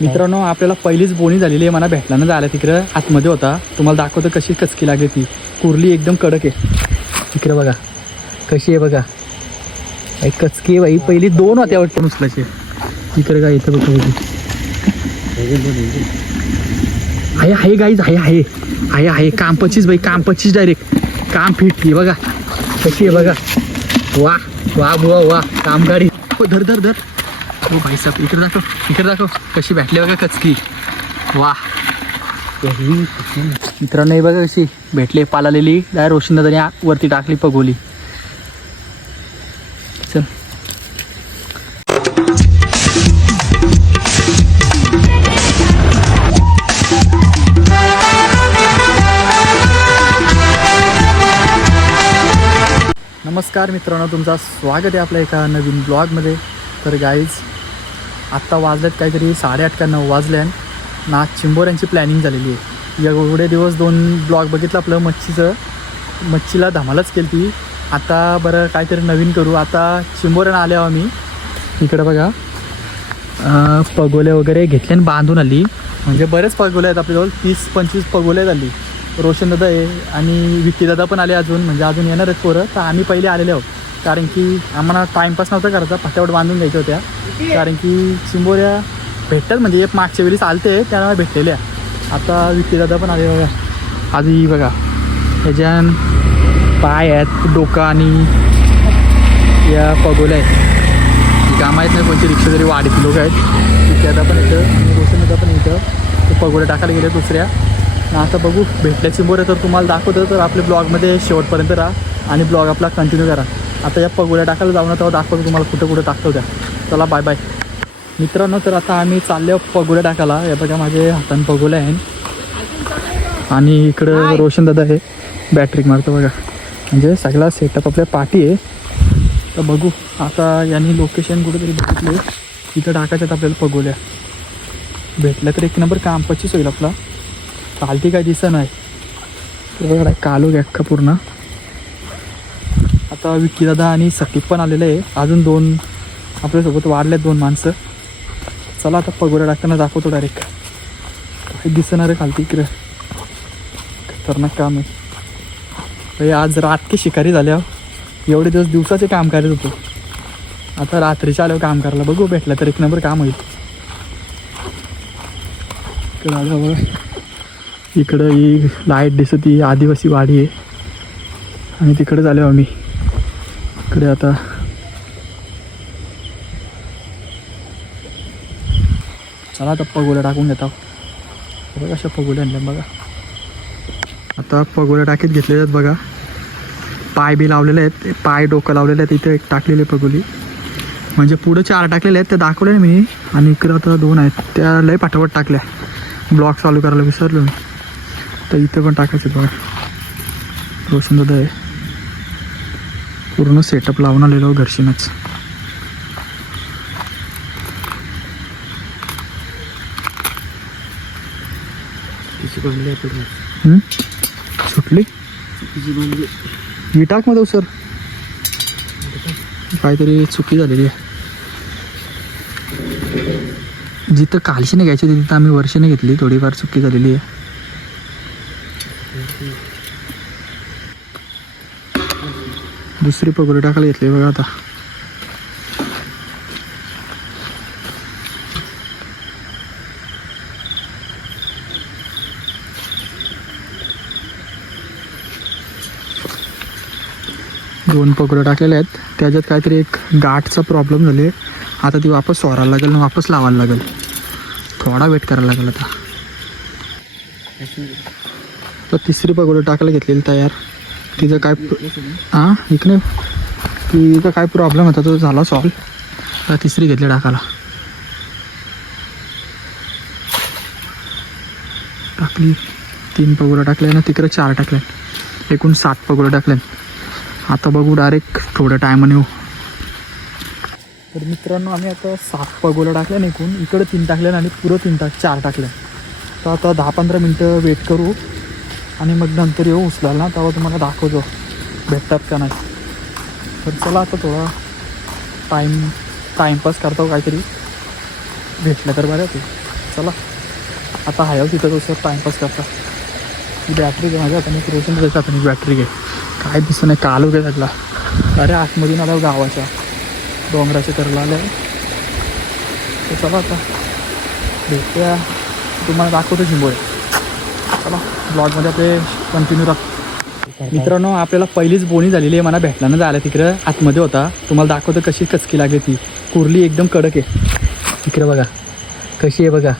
मित्रांनो आपल्याला पहिलीच बोनी झालेली आहे. मला भेटला ना जायला तिकडं आतमध्ये होता. तुम्हाला दाखवतो कशी कचकी लागली ती. कुर्ली एकदम कडक आहे. तिकडे बघा कशी आहे बघा. एक कचकी बाई पहिली 2 होत्या वाटतं उचलायचे. इकडे काय इथं बघा आहे गाईज आहे कांपचीच बाई कांपचीच डायरेक्ट काम फिटली बघा कशी आहे बघा. वा वा बुवा वा कामगाडी धर धर धर. हो भाई साहेब इकडे दाखव कशी भेटली बघा कचकी. वा मित्रांनो हे बघा कशी भेटली पालालेली डायरेक्ट रोशनदादाने वरती टाकली पगोली. चल नमस्कार मित्रांनो तुमचं स्वागत आहे आपल्या एका नवीन ब्लॉगमध्ये. तर गाईज आत्ता वाजल्यात काहीतरी 8:30 का 9 वाजल्या ना. चिंबोऱ्यांची प्लॅनिंग झालेली आहे. एवढे दिवस 2 ब्लॉग बघितलं आपलं मच्छीला धमालच केली ती. आता बरं काहीतरी नवीन करू. आता चिंबोऱ्यानं आले आहो आम्ही. इकडं बघा पगोले वगैरे घेतले आणि बांधून आली. म्हणजे बरेच पगोले आहेत आपल्याजवळ 30-25 पगोले झाली. रोशनदादा आहे आणि विक्कीदादा पण आले अजून. म्हणजे अजून येणार आहेत पोरं. तर आम्ही पहिले आलेले आहोत कारण की आम्हाला टाईमपास नव्हता करायचा. फटाफट बांधून घ्यायच्या होत्या. कारण की चिंबोऱ्या भेटतात म्हणजे एक मागच्या वेळेस आलते त्याला भेटलेल्या. आता विक्कीदादा पण आले बघा. आधी बघा ह्याच्यान पाय आहेत डोकं आणि या पगोल्या आहेत. काम आहेत नाही कोणती रिक्षा जरी वाढीत लोक आहेत. विक्कीदादा पण येतं आणि रोशनदादा पण येतं. ते पगोल्या टाकायला गेले दुसऱ्या. आता बघू भेटल्या चिंबोऱ्या तर तुम्हाला दाखवतो. तर आपल्या ब्लॉगमध्ये शेवटपर्यंत राहा आणि ब्लॉग आपला कंटिन्यू करा. आता या पगोल्या टाकायला जाऊ ना तेव्हा दाखवतो तुम्हाला कुठं टाकतो त्या. चला बाय बाय मित्रांनो. तर आता आम्ही चाललो पगोल्या टाकायला. या बघा माझे हातान पगोल्या आहे आणि इकडं रोशनदादा आहे बॅटरी मारतो बघा. म्हणजे सगळा सेटअप आपल्या पाठी आहे. तर बघू आता यांनी लोकेशन कुठेतरी बघितले तिथं टाकायच्यात आपल्याला पगोल्या. भेटल्या तर एक नंबर कामपचीच होईल आपला. चालती काय दिसत नाही. बघा कालू अख्खा पूर्ण. आता विक्कीदादा आणि सकीब पण आलेलं आहे. अजून 2 आपल्यासोबत वाढलेत 2 माणसं. चला आता पगोल्या टाकताना दाखवतो डायरेक्ट. काही दिसणार आहे खालती इकडे. खतरनाक काम आहे. आज रात की शिकारी झाल्या. एवढे दिवस दिवसाचे काम करत होतो. आता रात्रीच्या आल्यावर काम करायला बघू भेटलं तर एक नंबर काम होईल. इकडं आलं बघा. इकडं ही लाईट दिसत ही आदिवासी वाडी आहे आणि तिकडे झालो आम्ही. इकडे आता चला आता पगोल्या टाकून घेता. बघा अशा पगोल्या आणल्या बघा. आता पगोल्या टाकीत घेतलेल्या आहेत बघा. पाय बी लावलेले आहेत. पाय डोकं लावलेले आहेत. इथे एक टाकलेली पगोली म्हणजे पुढं 4 टाकलेल्या आहेत त्या दाखवल्या मी. आणि इकडं आता 2 आहेत त्या लय पाठवट टाकल्या. ब्लॉग चालू करायला विसरलो मी. तर इथं पण टाकायचं बघा. रोशनदादा आहे पूर्ण सेटअप लावून आलेलो घरशीनच. सुटली विटाक मध्ये सर काहीतरी चुकी झालेली आहे. जिथं कालशीने घ्यायची होती तिथं आम्ही वर्षाने घेतली. थोडीफार चुकी झालेली आहे. दुसरी पगोली टाकायला घेतली बघा आता. दोन पगोल्या टाकलेल्या आहेत. त्याच्यात काहीतरी एक गाठचा प्रॉब्लेम झाले. आता ती वापस सोरायला लागेल आणि वापस लावायला लागेल. थोडा वेट करायला लागेल आता. तर तिसरी पगोली टाकायला घेतलेली तयार. तिचं काय इकडे तिचा काय प्रॉब्लेम होता तो झाला सॉल्व. तर तिसरी घेतली टाकायला. टाकली 3 पगोल्या टाकल्या ना. तिकडे 4 टाकल्या. एकूण 7 पगोल्या टाकल्या. आता बघू डायरेक्ट थोड्या टायमाने येऊ. तर मित्रांनो आम्ही आता 7 पगोल्या टाकल्या ना. एकूण इकडे 3 टाकल्या आणि पुरं 4 टाकल्या. तर आता 10-15 मिनटं वेट करू आणि मग नंतर येऊ उचलायला ना. तेव्हा तुम्हाला दाखवतो भेटतात का नाही. तर चला आता थोडा टाईमपास करतो काहीतरी भेटलं तर बरं ते. चला आता हाय तिथं तो टाइमपास करता. ही बॅटरी घे माझ्या हाताने, रोशन त्याच्या हाताने बॅटरी घे. काय दिसत नाही, कालो काय सगळा. अरे आतमधून आल्या गावाच्या डोंगराच्या करला आल्या. तर चला आता भेटूया, तुम्हाला दाखवतो चिंबोरे. चला ब्लॉगमध्ये आपले कंटिन्यू राहतो. मित्रांनो आपल्याला पहिलीच बोनी झालेली आहे, मला भेटला ना जायला तिकडं आतमध्ये होता. तुम्हाला दाखवतो कशी कचकी लागेल ती. कुर्ली एकदम कडक आहे. तिकडं बघा कशी आहे बघा.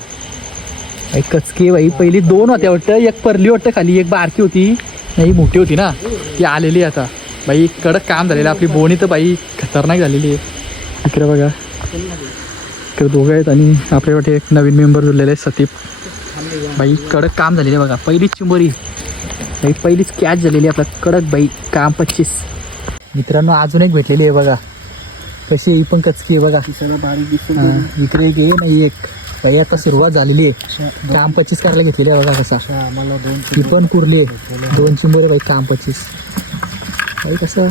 एक कचकी बाई पहिली 2 होत्या वाटतं, एक परली वाटतं खाली, एक बारकी होती नाही मोठी होती ना ती आलेली आता. बाई कडक काम झालेलं. आपली बोनी तर बाई खतरनाक झालेली आहे. इकडे बघा इकडे दोघं आहेत आणि आपल्याकडे एक नवीन मेंबर जुळलेले आहे सतीप. बाई कडक काम झालेलं आहे बघा. पहिलीच चिंबोरी बाई, पहिलीच कॅच झालेली आपल्या कडक बाई. काम 25. मित्रांनो अजून एक भेटलेली आहे बघा. कशी ही पण कचकी आहे बघा. इकडे एक आहे नाही एक बाई. आता सुरुवात झालेली आहे. काम 25 करायला घेतलेली आहे बघा. कसा मला 2 ही पण कुरली आहे. 2 चिंबोरे बाई. काम 25 बाई. कसं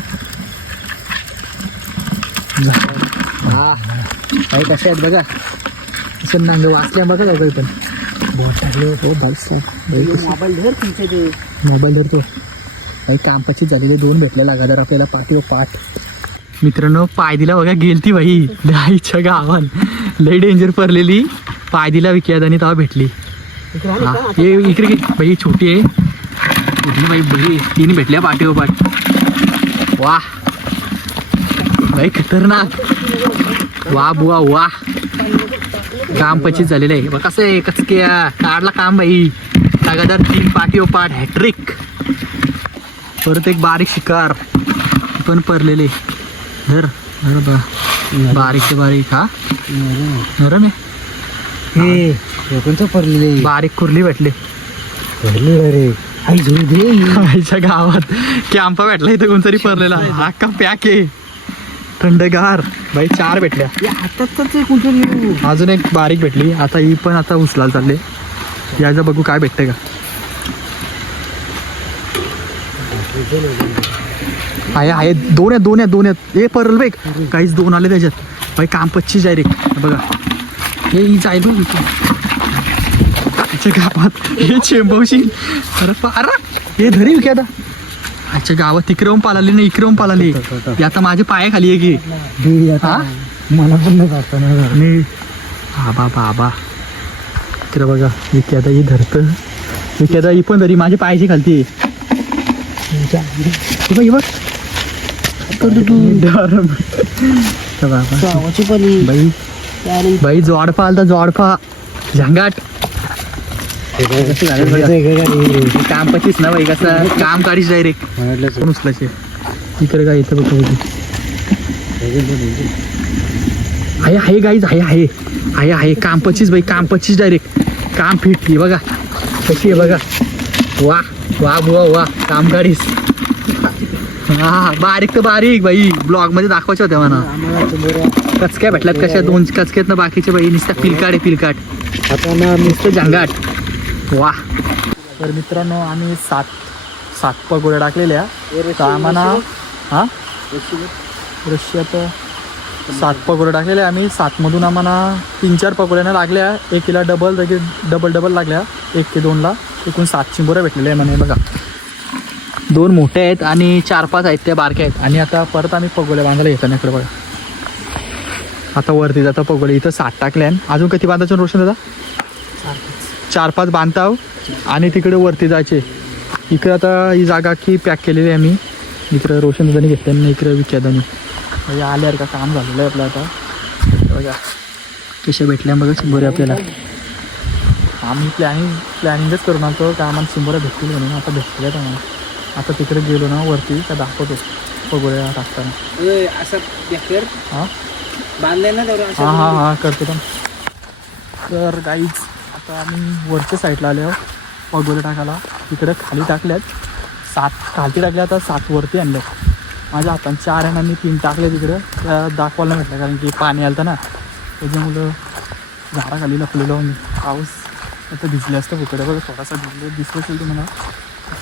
हा बाई कशा आहेत बघा. असं नांग वाचल्या बघा काही पण बोट टाकले हो. मोबाईल धरतो बाई. काम 25 झालेले. 2 भेटले लगातार आपल्याला पाठी पाठ. मित्रांनो पाय दिला बघा गेलती बाई आईच्या गावात. लई डेंजर पडलेली. पाय दिला विक्यात आणि तेव्हा भेटली. हा ये इकडे घे बाई. छोटी आहे छोटी बाई. बाई 3 भेटल्या पाठी पाठ. वा बाई खतरनाक. वा बुवा वा. काम 25 झालेलं आहे बघ. कसं आहे कचक्या काढला काम बाई. लगातार 3 पाठी पाठ. हॅट्रिक. परत एक बारीक शिकार पण परलेले. धर धर बघा. बारीक ते बारीक. हा नरम आहे. हे कोणतं परलेले. बारीक कुर्ली भेटले. रे आई झुल दे. आईच्या गावात कॅम्पा भेटला इथं कोणतरी परलेला. अख्खा पॅक आहे थंडगार बाई. 4 भेटल्या. अजून एक बारीक भेटली. आता ही पण आता उचलायला चालले. याचं बघू काय भेटतंय का. आहे आहे 2 आहेत 2 आहेत 2 आहेत. हे परल बेक काहीच 2 आले त्याच्यात बाई. काम 25 डायरेक्ट बघा. हे जाईल बघ गावात. हे चेंबवशी. अरे फार हे धरी की आता आजच्या गावात. तिकडे येऊन पालाली नाही इकडे येऊन पालाली. आता माझ्या पाया खाली आहे की. हा मला पण नाही. बाबा बाबा इकडे बघा. विक्यादा ही धरतं. विक्यादा ही पण धरी माझ्या पायाची खालती. बाई बाई जोडपा आलता. जोडपा झंगाट. काम 25 ना बाई. कसं काम काढीच डायरेक्ट उचलायचे. इकडे काय येतं बघ. आहे आहे गाईज आहे आहे आहे आहे. काम 25 बाई. काम 25 डायरेक्ट. काम फिट ही बघा कशी आहे बघा. वा वा बुवा वा. काम काढीस. हा बारीक तर बारीक बाई. ब्लॉग मध्ये दाखवायचे होते म्हणा. कचक्या भेटल्यात कशा 2 कचक्यात ना बाकीच्या बाई. नुसतं पिलकाट आहे पिलकाट. आता ना नुसतं झंगाट. वा. तर मित्रांनो आम्ही 7 पगोड्या टाकलेल्या. तर आम्हाला हा रशियात 7 पगोड्या टाकलेल्या आम्ही. 7 मधून आम्हाला 3-4 पगोड्यानं लागल्या. एकीला डबल लागल्या. 1 ते 2ला एकूण 7 चिंबोऱ्या भेटलेल्या आहे म्हणे बघा. 2 मोठ्या आहेत आणि 4-5 आहेत त्या बारक्या आहेत. आणि आता परत आम्ही पगोल्या बांधायला घेताना इकडे बघा. आता वरती जाता पगोले. इथं 7 टाकल्या. अजून किती बांधायचं रोशन दादा. 4-5 बांधताव आणि तिकडे वरती जायचे. इकडे आता ही जागा की पॅक केलेली आहे आम्ही. इकडं रोशन दादानी घेतल्याने इकडे विचारदानी आल्यावर का काम झालेलं आहे आपलं. आता बघा कशा भेटल्या बघा चिंबोऱ्या आपल्याला. आम्ही प्लॅनिंगच करून आणतो का आम्हाला चिंबोऱ्या भेटतील म्हणून. आता भेटल्यात आम्हाला. आता तिकडे गेलो ना वरती का दाखवतो पगोळ्या टाकताना. हां बांधले ना हां हां हां करतो. तर गाईज आता आम्ही वरच्या साईडला आलो पगोळे टाकायला. तिकडे खाली टाकल्यात 7 खाली टाकल्या. आता 7 वरती आणल्यात. माझ्या हाताने 4 आणि 3 टाकले तिकडं. त्या दाखवायला म्हटलं कारण की पाणी आलं ना त्याच्यामुळं झाडाखाली लपलेलो मी. पाऊस आता भिजले असतं इकडे बघा. थोडासा दिसलं असेल तुम्हाला.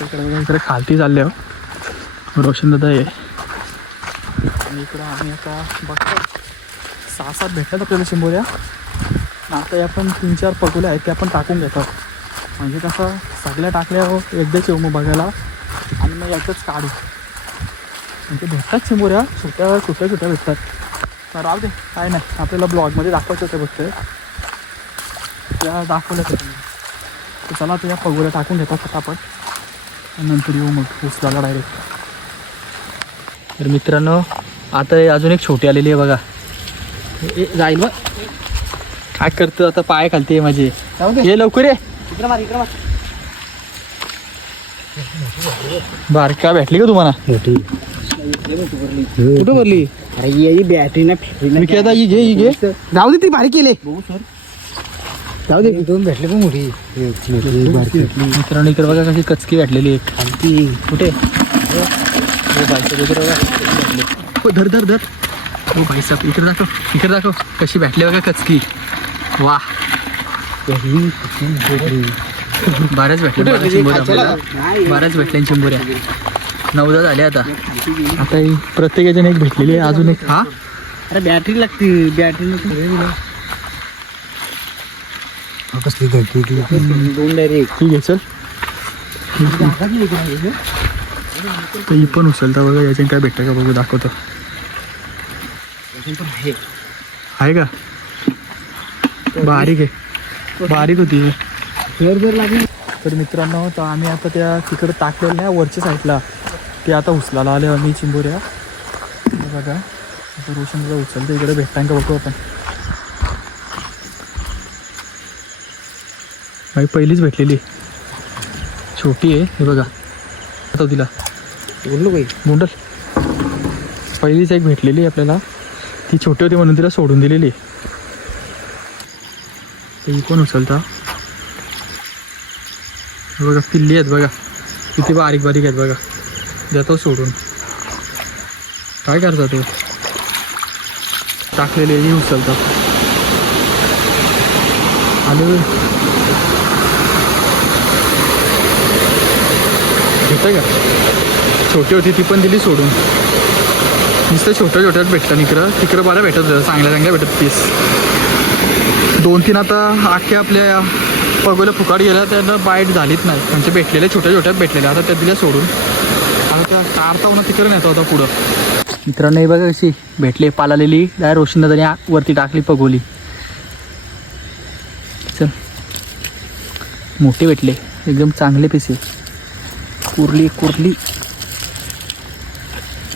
इकडे बघा इकडे खालती चालले हो. रोशन दादा आहे. आणि इकडं आम्ही आता बघतो 6-7 भेटल्यात आपल्याला चिंबोऱ्या. आता आपण 3-4 पगोल्या आहेत त्या पण टाकून घेतात. म्हणजे कसं सगळ्या टाकल्या एकदाच येऊ मग बघायला आणि मग एकदाच काढू. म्हणजे भेटतात चिंबोऱ्या, छोट्या छोट्या छोट्या भेटतात. तर राहू दे, काय नाही, आपल्याला ब्लॉगमध्ये दाखवायचं होतं बघतोय त्या दाखवल्या होत्या. तर चला आता या पगोल्या टाकून घेतात फटाफट आणि नंतर येऊ मग उचलायला डायरेक्ट. तर मित्रांनो आता अजून एक छोटी आलेली आहे बघा. जाईल बघ काय करतो आता, पाय खालते माझे. ये लवकर ये. बारका भेटली का तुम्हाला? कुठं भरली? अरे ये बॅटरी ना मी काय ही घे जाऊ दे, ती भारी केले. जाऊ दे. दोन भेटले पण मोठी. मित्रांनो इकडे बघा कशी कचकी भेटलेली एक. कुठे धर धर धर. हो भाई साहेब इकडे दाखव कशी भेटली बघा कचकी. वा बऱ्याच भेटल्या चिंबोऱ्या आपल्याला, बऱ्याच भेटल्या चिंबोऱ्या. 9 झाल्या आता. आता ही प्रत्येकाच्याने एक भेटलेली आहे, अजून एक. हा अरे बॅटरी लागते, बॅटरी कसली दोन डायरेक्ट. ठीक आहे चल. तर ही पण उचलता बघा, याच्याने काय भेटतं का बघू, दाखवतो. आहे का? बारीक आहे, बारीक होती. तर मित्रांनो तर आम्ही आता त्या तिकडे टाकलेल्या वरच्या साईडला ते आता उचलायला आले आम्ही चिंबोऱ्या. बघा आता रोशन उचलतो, इकडे भेटताय का बघू आपण. बाई पहिलीच भेटलेली छोटी आहे हे बघा. आता तिला मुंडल पहिलीच एक भेटलेली आपल्याला. ती छोटी होती म्हणून तिला सोडून दिलेली. ही कोण उचलता बघा, पिल्ली आहेत बघा किती बारीक बारीक आहेत बघा. देतो सोडून. काय करतात ते टाकलेले ही उचलतात. आले घेतं का? छोटी होती ती पण दिली सोडून. नुसतं छोट्या छोट्यात भेटतं. तिकडं बरं भेटत चांगल्या चांगल्या भेटत पीस. 2-3 आता अख्ख्या आपल्या पगोल्या फुकाट गेल्या, त्यांना बाईट झालीच नाही. म्हणजे भेटलेल्या छोट्या छोट्यात भेटलेल्या आता त्या दिल्या सोडून. आता त्या काढता होणं तिकडे नेता होता पुढं. मित्रांनो हे बघा कशी भेटले पालालेली. डायरेक्ट रोशनदादाने वरती टाकली पगोली. चल मोठे भेटले एकदम चांगले पिसे. कुर्ली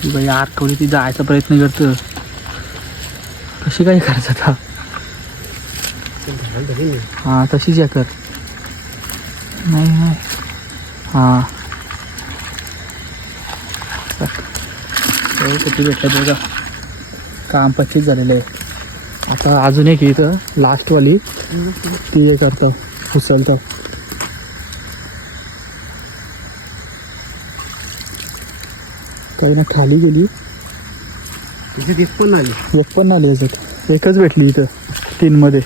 ती बाई आठवडी ती जायचा प्रयत्न करतं. कशी काय करायचं आता? हां तशीच या कर. नाही हां किती भेटलं बघा. काम 25 झालेलं आहे. आता अजून एक इथं लास्टवाली ती हे करतं उचलतं. काही ना खाली गेली. एक पण आली याच्यात एकच भेटली इथं 3 मध्ये.